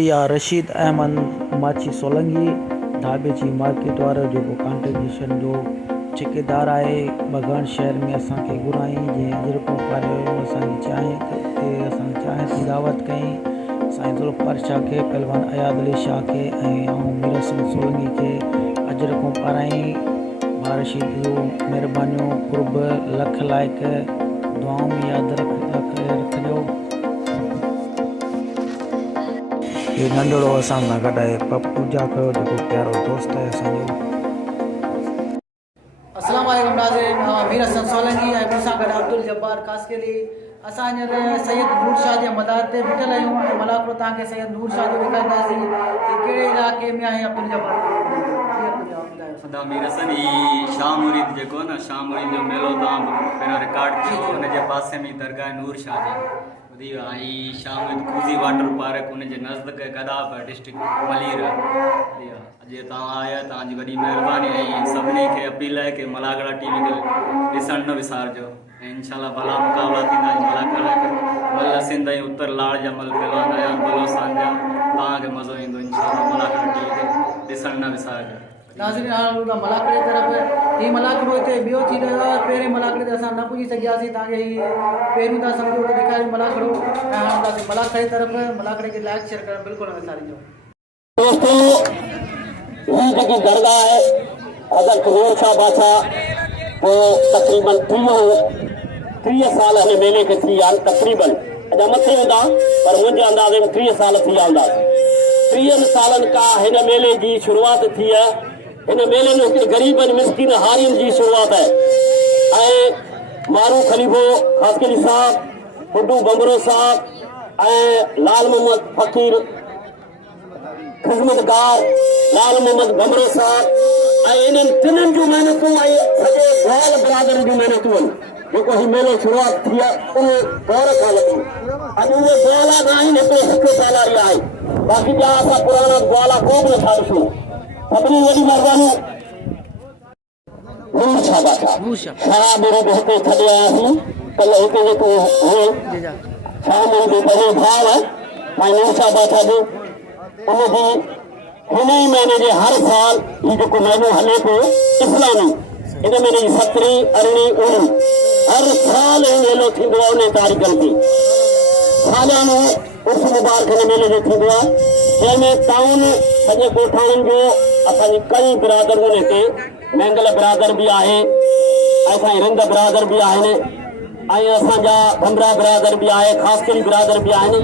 या रशीद अहमद माची सोलंगी ढाबे जी मार्केट वारो जो कॉन्ट्रीब्यूशन जो ठेकेदार है बगान शहर में असांखे घुराई जे अजरको पारियो असांजी चाहे की दावत कई साईं जुल्फकार शाह के पहलवान अयाद अली शाह के मीर हसन सोलंगी के अजरको पाराई रशीद जो मेहरबानियों कुर्ब लख लाइक दुआओं में याद रखियो। ये नंढड़ो असां सां गॾु आहे पप्पू जाखड़ो जेको प्यारो दोस्त है असांजो। अस्सलाम वालेकुम नाज़रीन, मीर हसन सोलंगी ऐं मूंसां गॾु अब्दुल जब्बार खासकेली। असां हींअर सैयद नूर शाह जे मदार ते बीठल आहियूं ऐं मलाखरो तव्हांखे सैयद नूर शाह जो ॾेखारींदासीं कि कहिड़े इलाइक़े में आहे अब्दुल जब्बार। मीर हसन ही शाह मुरीद जेको न शाह मुरीद जो मेलो तव्हां पहिरियों रिकॉर्ड कयो हुनजे पासे में दरगाह नूर शाह जी ॿुधी आई शाह मुरीद कूज़ी वाटर पार्क हुनजे नज़दीक गदाब डिस्ट्रिक्ट मलीर अॼु तव्हां आया तव्हांजी वॾी महिरबानी ऐं सभिनी खे अपील आहे कि मलाखड़ा टीवी खे ॾिसणु न विसारिजो ऐं इंशाल्लाह भला मुक़ाबला थींदा मलाखड़ा मल सिंध ऐं उत्तर लाड़ जा मल पहलवान आया बलोसान जा तव्हांखे मज़ो ईंदो इंशाल्लाह मलाखड़ा टीवी खे ॾिसणु न विसारिजो। नाज़रीन हाणे मलाखड़े तरफ़ ही मलाखड़ो हिते ॿियो थी रहियो आहे। पहिरें मलाखड़े ते असां न पुॼी सघियासीं, तव्हांखे ही पहिरियों था सम्झो त ॾेखारियूं मलाखड़ो ऐं हाणे मलाखड़े तरफ़ मलाखड़े खे लाइक शेयर करणु बिल्कुलु न विसारिजो। दोस्तों ये जेकी दरगाह है हज़रत नूर शाह बादशाह वो तकरीबन 30 साल हिन मेले खे थी विया आहिनि तकरीबन अञा मथे हूंदा पर मुंहिंजे अंदाज़े में 30 साल थी विया हूंदा। 30 सालनि खां हिन मेले जी शुरूआत थी है। हिन मेले में हिकिड़े ग़रीबनि मिस्किन हारियुनि जी शुरूआत है ऐं मारू खलीफ़ो खासकेली साहब बुड्डू बमरो साहब ऐं लाल मोहम्मद फ़कीर ख़िदमतगार लाल मोहम्मद बमरो साहब ऐं इन्हनि टिन्हिनि जूं महिनतूं ऐं सॼे ग्वाल बिरादरी जूं महिनतूं आहिनि जेको ही मेलो शुरूआत थी आहे उहे दौर खां वठी अॼु उहे ग्वाला न आहिनि हिकिड़े सालारी आहे बाक़ी ॿिया असां पुराणा ग्वाला को बि नथा ॾिसूं। सभिनी वॾी महिरबानी नूर शाह बादशाह शाह मेरे हिते छॾे आयासीं कल्ह हिते जेको हो शाह मेरे जो पहिरियों भाउ आहे साईं नूर शाह बादशाह जो उनजी हिन ई महीने जे हर साल ही जेको महीनो हले पियो इस्लामी इन महीने जी 17, 18, 19 हर साल ही मेलो थींदो आहे उन तारीख़नि ते सालियानो उर्स मुबारक हिन मेले जो थींदो आहे जंहिंमें टाउन सॼे ॻोठाणनि जो असांजी कई बिरादरूं हिते मैंगल बिरादर बि आहे ऐं साईं रिंद बिरादर बि आहिनि ऐं असांजा भमरा बिरादर बि आहे खासकेली बिरादर बि आहिनि।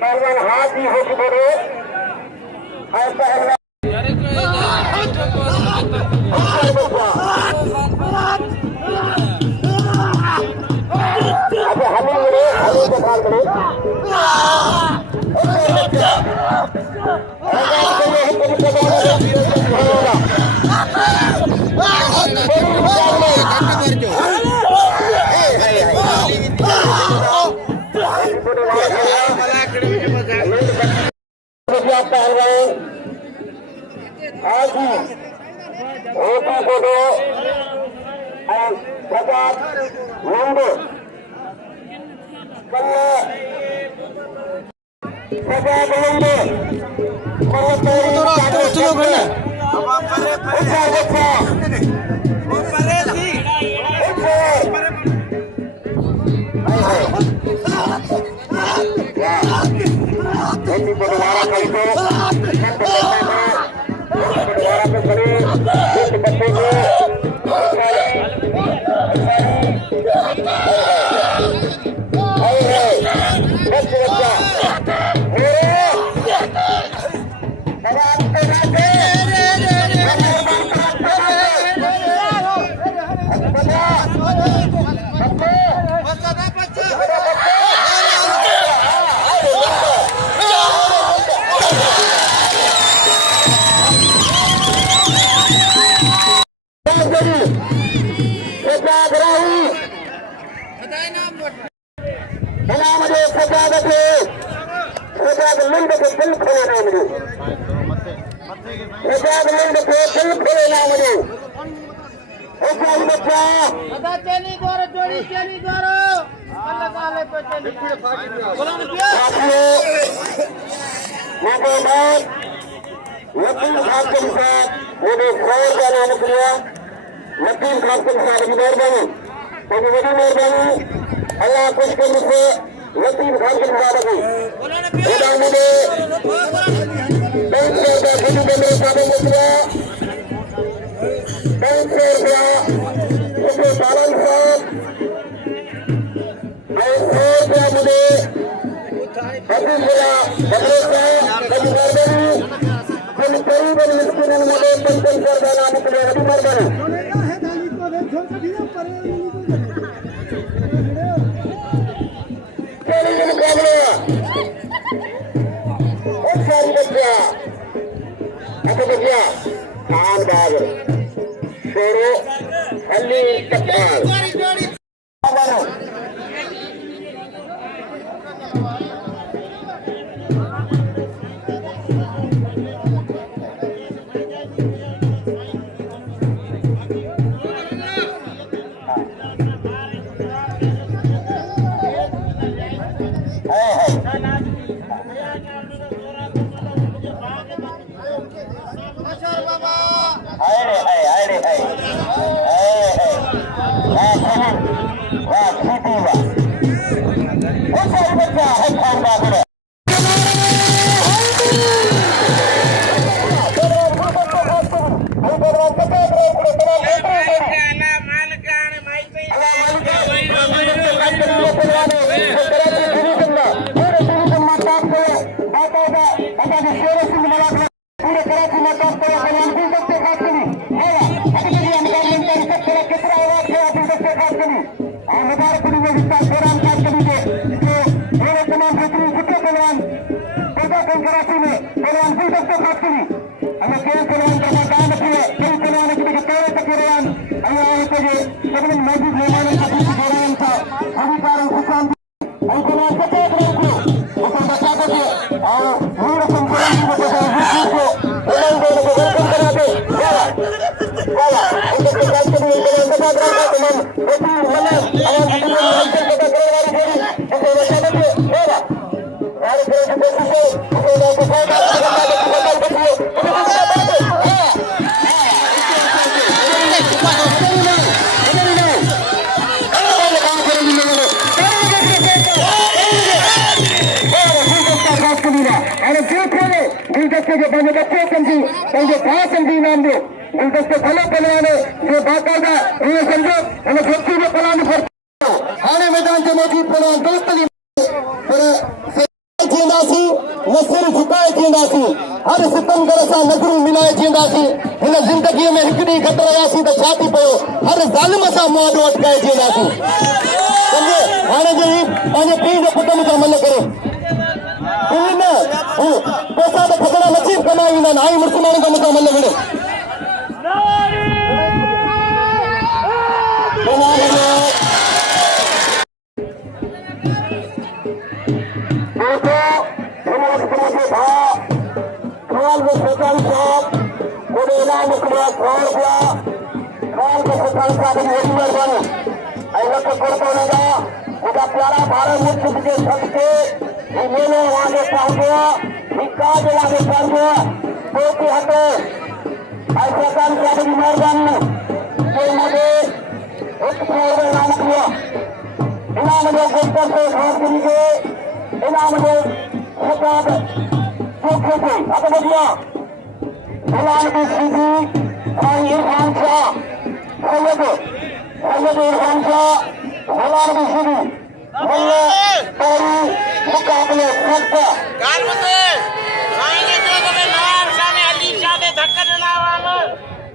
पहलवान हाथ भी हो चुके थे और पहलवान अच्छा हमें के खाल करे पहलवान आज ही ओपी को दो लूंड Shoro, Ali Pathan. प्यारा भारत मुल्क के सबके मेले वाले Sangua, Ika Jelani Sangua, Poti Hatu, Aisyatan Kabaddi Morgan, Made, Ekspor Namakya, Inamade Gupta Khashkeli, Inamade Khakab, Kushti, Kabaddi, Solangi Sheedi, Irfan Shah, Sayyid Irfan Shah, Solangi Sheedi, Mulla Tari, Muqabla, Khashkeli. गालमते आएंगे जो तुम्हें नवाब शाह ने अली शाह दे धक्कन नाम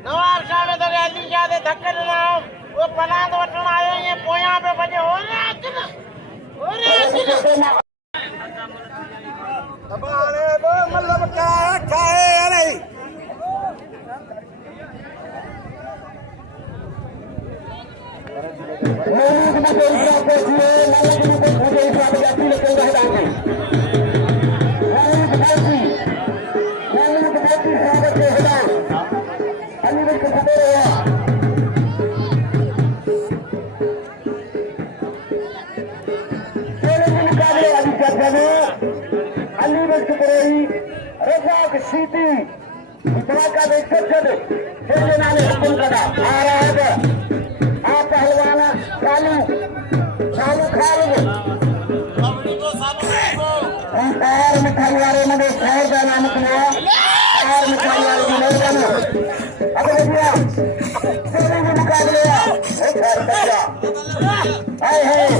नवाब शाह ने तरे अली शाह दे धक्कन नाम वो पनाद वठण आयो ये पोया पे बजे हो रे अबाने दो मतलब क्या खाए अरे Sheedi, Malakhra de Khashkeli, Pehlwan ne hukum kara, aa raha hai, aa Pehlwan, Chalu Khalid, aar mithai wale made shahar da naam kiya, aar mithai wale ki mehrbani, agar diya, Sheedi ke muqable hai, shahar da, hai hai,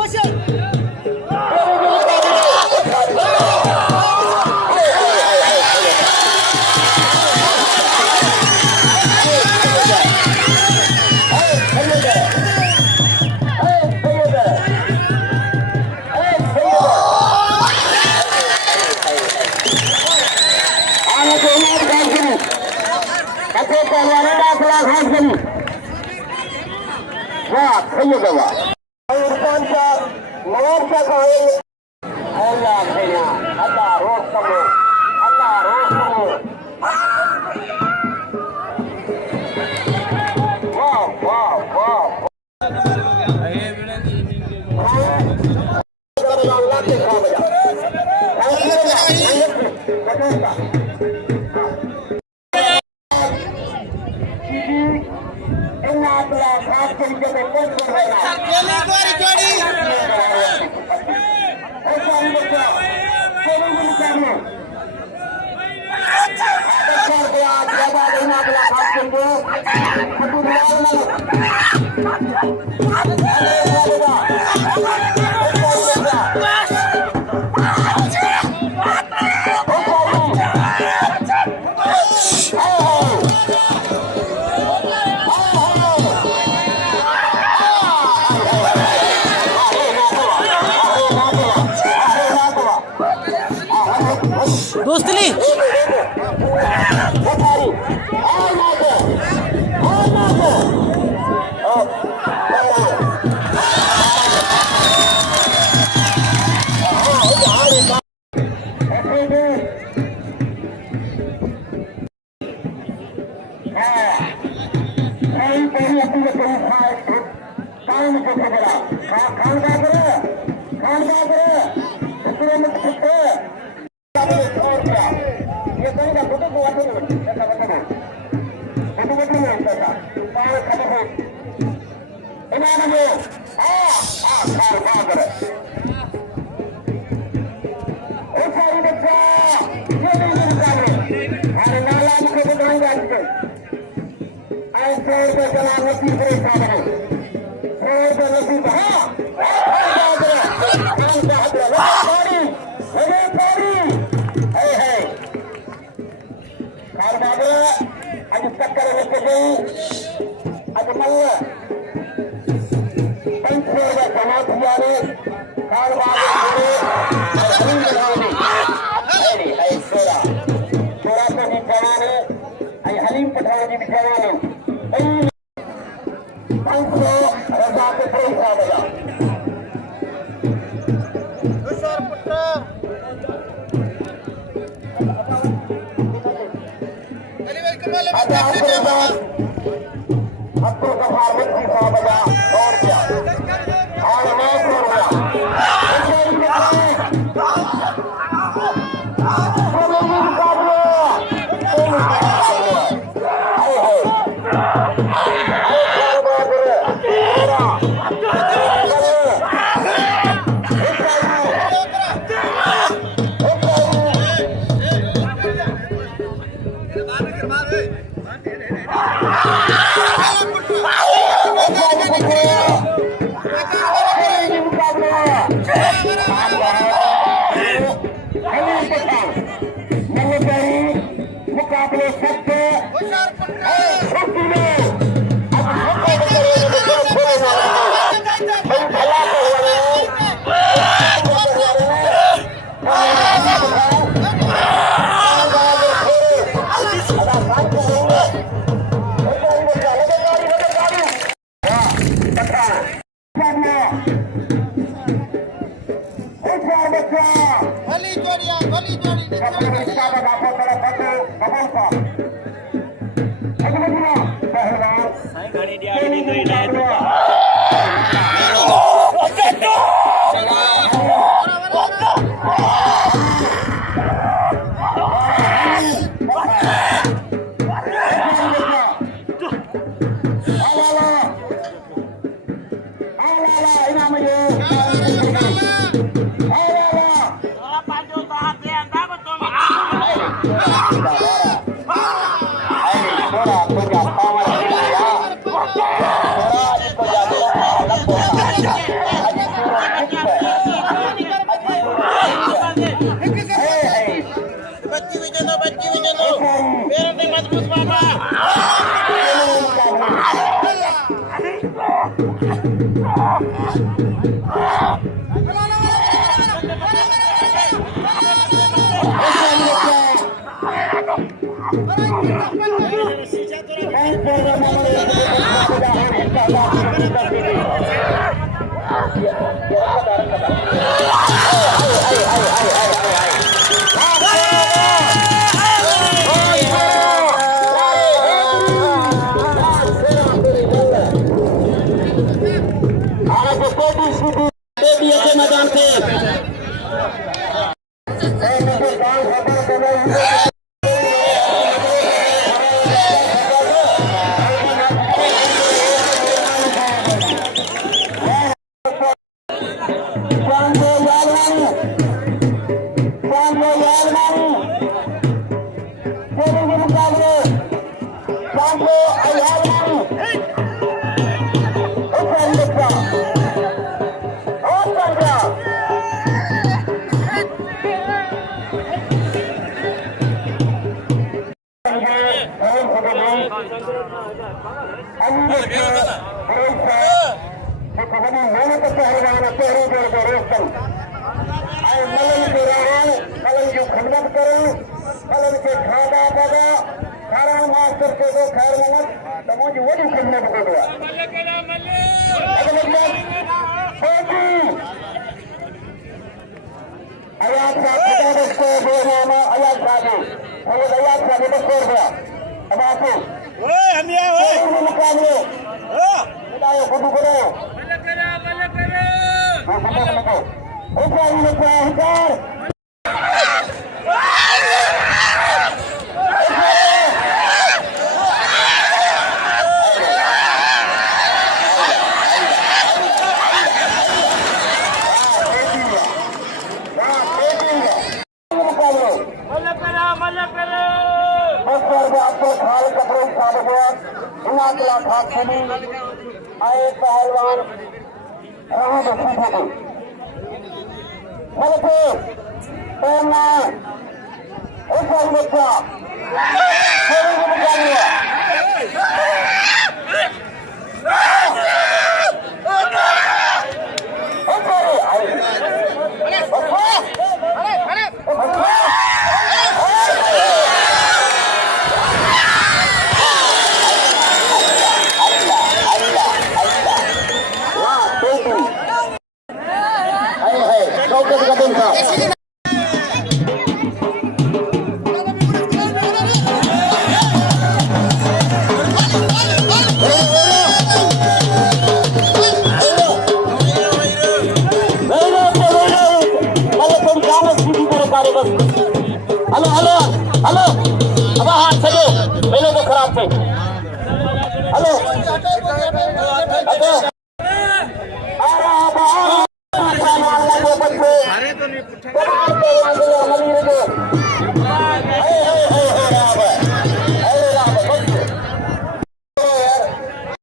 बच्चे سيدنا إرفان شاه نور شاه الله خير الله روح كمو الله روح كمو واو واو واو दोस्तली Thank you. मैदान से पहलवान hello अब हाथ छो पहले तो खराब थे हेलो अरे तो नहीं